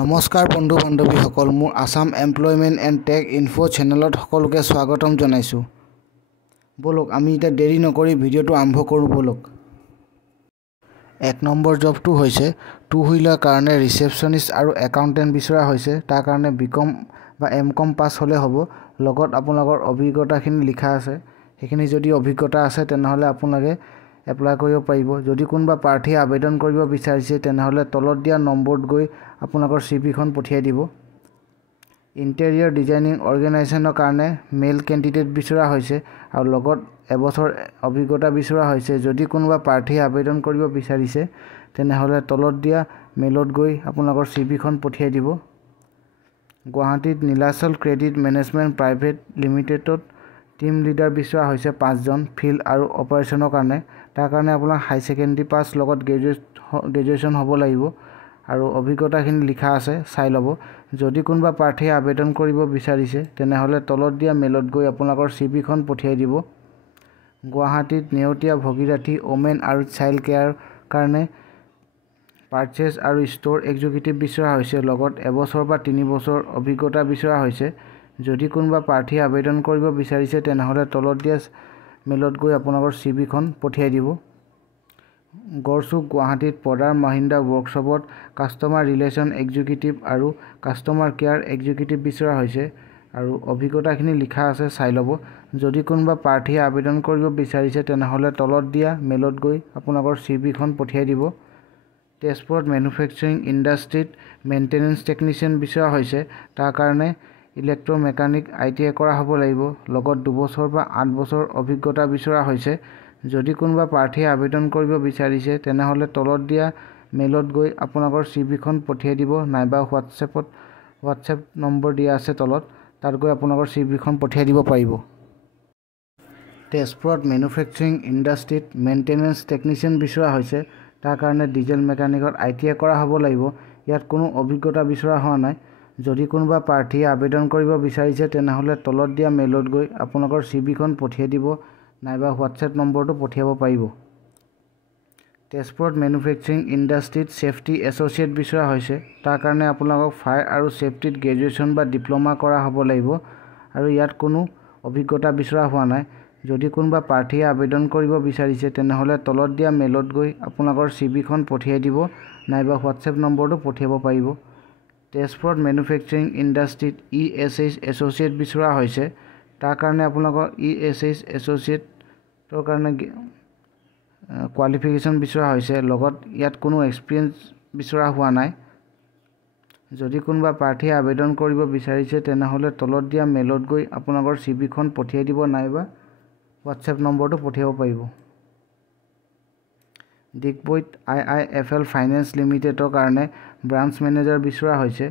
নমস্কাৰ বন্ধু বান্ধৱীসকল, মোৰ Assam employment and tech info চেনেলত সকলোকে স্বাগতম জনাইছোঁ। বলক আমি এতিয়া দেৰি নকৰি ভিডিঅ'টো আৰম্ভ কৰোঁ বলক। 1 নম্বৰ জবটো হৈছে টু হুইলাৰ কাৰণে ৰিচেপশ্যনিষ্ট আৰু একাউণ্টেণ্ট বিচৰা হৈছে। তাৰ কাৰণে বিকম বা এমকম পাছ হ'লে হ'ব। লগত আপোনালোকৰ অভিজ্ঞতাখিনি লিখা আছে। সেইখিনি যদি অভিজ্ঞতা আছে তেনেহ'লে আপোনালোকে এপ্লাই কৰিব পাৰিব। যদি কোনোবা প্ৰাৰ্থীয়ে আবেদন কৰিব বিচাৰিছে তেনেহ'লে তলত দিয়া নম্বৰত গৈ আপোনালোকৰ চিভিখন পঠিয়াই দিব। ইণ্টেৰিয়ৰ ডিজাইনিং অৰ্গেনাইজেশ্যনৰ কাৰণে মেল কেণ্ডিডেট বিচৰা হৈছে আৰু লগত এবছৰ অভিজ্ঞতা বিচৰা হৈছে। যদি কোনোবা প্ৰাৰ্থীয়ে আবেদন কৰিব বিচাৰিছে তেনেহ'লে তলত দিয়া মেলত গৈ আপোনালোকৰ চিভিখন পঠিয়াই দিব। গুৱাহাটীত নীলাচল ক্ৰেডিট মেনেজমেণ্ট প্ৰাইভেট লিমিটেডত টিম লিডাৰ বিচৰা হৈছে 5 জন ফিল্ড আৰু অপাৰেশ্যনৰ কাৰণে। তাৰ কাৰণে আপোনাৰ হাই ছেকেণ্ডেৰী পাছ লগত গ্ৰেজুৱেশ্যন হ'ব লাগিব আৰু অভিজ্ঞতাখিনি লিখা আছে, চাই ল'ব। যদি কোনোবা প্ৰাৰ্থীয়ে আবেদন কৰিব বিচাৰিছে তেনেহ'লে তলত দিয়া মেলত গৈ আপোনালোকৰ চিভিখন পঠিয়াই দিব। গুৱাহাটীত নেওতীয়া ভগীৰাথী ওমেন আৰু চাইল্ড কেয়াৰ কাৰণে পাৰ্চেছ আৰু ষ্ট'ৰ এক্সিকিউটিভ বিচৰা হৈছে। লগত এবছৰ বা 3 বছৰ অভিজ্ঞতা বিচৰা হৈছে। যদি কোনোবা প্ৰাৰ্থীয়ে আবেদন কৰিব বিচাৰিছে তেনেহ'লে তলত দিয়া মেলত গৈ আপোনালোকৰ চিভিখন পঠিয়াই দিব। গড়চুক গুৱাহাটীত পদাৰ মহিন্দ্ৰা ৱৰ্কশ্বপত কাষ্টমাৰ ৰিলেশ্যন এক্সিকিউটিভ আৰু কাষ্টমাৰ কেয়াৰ এক্সিকিউটিভ বিচৰা হৈছে আৰু অভিজ্ঞতাখিনি লিখা আছে, চাই ল'ব। যদি কোনোবা প্ৰাৰ্থীয়ে আবেদন কৰিব বিচাৰিছে তেনেহ'লে তলত দিয়া মেলত গৈ আপোনালোকৰ চিভিখন পঠিয়াই দিব। তেজপুৰত মেনুফেকচাৰিং ইণ্ডাষ্ট্ৰীত মেইনটেনেন্স টেকনিচিয়ান বিচৰা হৈছে। তাৰ কাৰণে ইলেক্ট্ৰমেকানিক ITI কৰা হ'ব লাগিব। লগত 2 বছৰ বা 8 বছৰ অভিজ্ঞতা বিচৰা হৈছে। যদি কোনোবা প্ৰাৰ্থীয়ে আবেদন কৰিব বিচাৰিছে তেনেহ'লে তলত দিয়া মেলত গৈ আপোনালোকৰ চিভিখন পঠিয়াই দিব, নাইবা হোৱাটছএপ নম্বৰ দিয়া আছে তলত, তাত গৈ আপোনালোকৰ চিভিখন পঠিয়াই দিব পাৰিব। তেজপুৰত মেনুফেকচাৰিং ইণ্ডাষ্ট্ৰীত মেইনটেনেন্স টেকনিচিয়ান বিচৰা হৈছে। তাৰ কাৰণে ডিজেল মেকানিকত ITI কৰা হ'ব লাগিব। ইয়াত কোনো অভিজ্ঞতা বিচৰা হোৱা নাই। যদি কোনোবা প্ৰাৰ্থীয়ে আবেদন কৰিব বিচাৰিছে তেনেহ'লে তলত দিয়া মেলত গৈ আপোনালোকৰ চিভিখন পঠিয়াই দিব, নাইবা হোৱাটছএপ নম্বৰটো পঠিয়াব পাৰিব। তেজপুৰত মেনুফেকচাৰিং ইণ্ডাষ্ট্ৰীত ছেফটি এছ'চিয়েট বিচৰা হৈছে। তাৰ কাৰণে আপোনালোকক ফায়াৰ আৰু ছেফটিত গ্ৰেজুৱেশ্যন বা ডিপ্ল'মা কৰা হ'ব লাগিব আৰু ইয়াত কোনো অভিজ্ঞতা বিচৰা হোৱা নাই। যদি কোনোবা প্ৰাৰ্থীয়ে আবেদন কৰিব বিচাৰিছে তেনেহ'লে তলত দিয়া মেলত গৈ আপোনালোকৰ চিভিখন পঠিয়াই দিব, নাইবা হোৱাটছএপ নম্বৰটো পঠিয়াব পাৰিব। তেজপুৰত মেনুফেকচাৰিং ইণ্ডাষ্ট্ৰীত ESH এছ'চিয়েট বিচৰা হৈছে। তাৰ কাৰণে আপোনালোকৰ ESH এছ'চিয়েটৰ কাৰণে কোৱালিফিকেশ্যন বিচৰা হৈছে। লগত ইয়াত কোনো এক্সপিৰিয়েঞ্চ বিচৰা হোৱা নাই। যদি কোনোবা প্ৰাৰ্থীয়ে আবেদন কৰিব বিচাৰিছে তেনেহ'লে তলত দিয়া মেলত গৈ আপোনালোকৰ চিভিখন পঠিয়াই দিব, নাইবা হোৱাটছএপ নম্বৰটো পঠিয়াব পাৰিব। ডিগবৈত IIFL ফাইনেন্স লিমিটেডৰ কাৰণে ব্ৰাঞ্চ মেনেজাৰ বিচৰা হৈছে।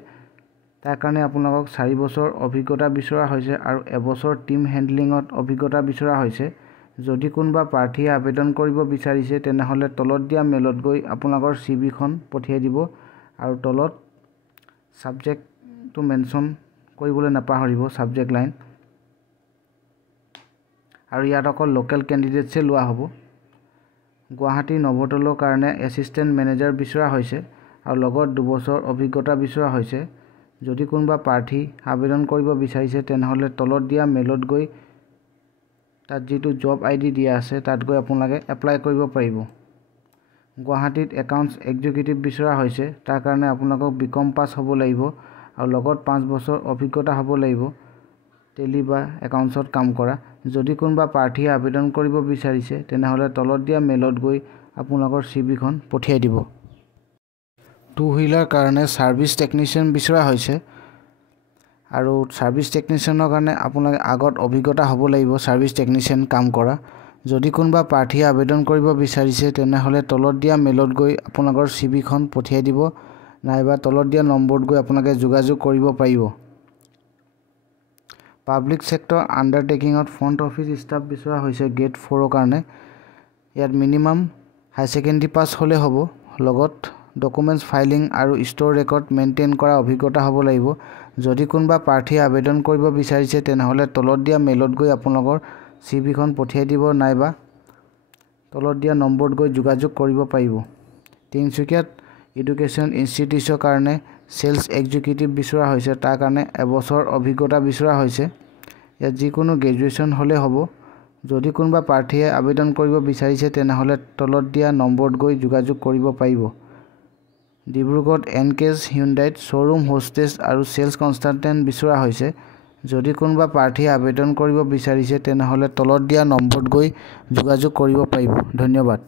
তাৰ কাৰণে আপোনালোকক 4 বছৰ অভিজ্ঞতা বিচৰা হৈছে আৰু এবছৰ টিম হেণ্ডলিঙত অভিজ্ঞতা বিচৰা হৈছে। যদি কোনোবা প্ৰাৰ্থীয়ে আবেদন কৰিব বিচাৰিছে তেনেহ'লে তলত দিয়া মেলত গৈ আপোনালোকৰ চিভিখন পঠিয়াই দিব আৰু তলত ছাবজেক্টটো মেনশ্যন কৰিবলৈ নাপাহৰিব, ছাবজেক্ট লাইন। আৰু ইয়াত অকল লোকেল কেণ্ডিডেটছে লোৱা হ'ব। গুৱাহাটী নৱতলৰ কাৰণে এছিষ্টেণ্ট মেনেজাৰ বিচৰা হৈছে আৰু লগত 2 বছৰ অভিজ্ঞতা বিচৰা হৈছে। যদি কোনোবা প্ৰাৰ্থী আবেদন কৰিব বিচাৰিছে তেনেহ'লে তলত দিয়া মেলত গৈ তাত যিটো জব ID দিয়া আছে তাত গৈ আপোনালোকে এপ্লাই কৰিব পাৰিব। গুৱাহাটীত একাউণ্টছ এক্সিকিউটিভ বিচৰা হৈছে। তাৰ কাৰণে আপোনালোকক বিকম পাছ হ'ব লাগিব আৰু লগত 5 বছৰ অভিজ্ঞতা হ'ব লাগিব টেলি বা একাউণ্টছত কাম কৰা। যদি কোনোবা প্ৰাৰ্থীয়ে আবেদন কৰিব বিচাৰিছে তেনেহ'লে তলত দিয়া মেলত গৈ আপোনালোকৰ চিভিখন পঠিয়াই দিব। টু হুইলাৰ কাৰণে ছাৰ্ভিচ টেকনিচিয়ান বিচৰা হৈছে আৰু ছাৰ্ভিচ টেকনিচিয়ানৰ কাৰণে আপোনালোকে আগত অভিজ্ঞতা হ'ব লাগিব ছাৰ্ভিচ টেকনিচিয়ান কাম কৰা। যদি কোনোবা প্ৰাৰ্থীয়ে আবেদন কৰিব বিচাৰিছে তেনেহ'লে তলত দিয়া মেলত গৈ আপোনালোকৰ চিভিখন পঠিয়াই দিব, নাইবা তলত দিয়া নম্বৰত গৈ আপোনালোকে যোগাযোগ কৰিব পাৰিব। পাব্লিক ছেক্টৰ আণ্ডাৰটেকিঙত ফ্ৰণ্ট অফিচ ষ্টাফ বিচৰা হৈছে গ্ৰেড 4ৰ কাৰণে। ইয়াত মিনিমাম হাই ছেকেণ্ডেৰী পাছ হ'লে হ'ব। লগত ডকুমেণ্টছ ফাইলিং আৰু ষ্ট'ৰ ৰেকৰ্ড মেইনটেইন কৰা অভিজ্ঞতা হ'ব লাগিব। যদি কোনোবা প্ৰাৰ্থীয়ে আবেদন কৰিব বিচাৰিছে তেনেহ'লে তলত দিয়া মেলত গৈ আপোনালোকৰ চিভিখন পঠিয়াই দিব, নাইবা তলত দিয়া নম্বৰত গৈ যোগাযোগ কৰিব পাৰিব। তিনিচুকীয়াত এডুকেশ্যন ইনষ্টিটিউটৰ কাৰণে সেলছ এক্সিকিউটিভ বিচৰা হৈছে তাৰ কাৰণে 1 বছৰ অভিজ্ঞতা বিচৰা হৈছে ইয়াত যিকোনো গ্ৰেজুৱেশ্যন হ'লে হ'ব যদি কোনোবা প্ৰাৰ্থীয়ে আবেদন কৰিব বিচাৰিছে তেনেহ'লে তলত দিয়া নম্বৰত গৈ যোগাযোগ কৰিব পাৰিব ডিব্ৰুগড়ত এনকেজ হিউণ্ডাইত শ্ব'ৰুম হোষ্টেছ আৰু সেলছ কনসালটেণ্ট বিচৰা হৈছে যদি কোনোবা প্ৰাৰ্থীয়ে আবেদন কৰিব বিচাৰিছে তেনেহ'লে তলত দিয়া নম্বৰত গৈ যোগাযোগ কৰিব পাৰিব ধন্যবাদ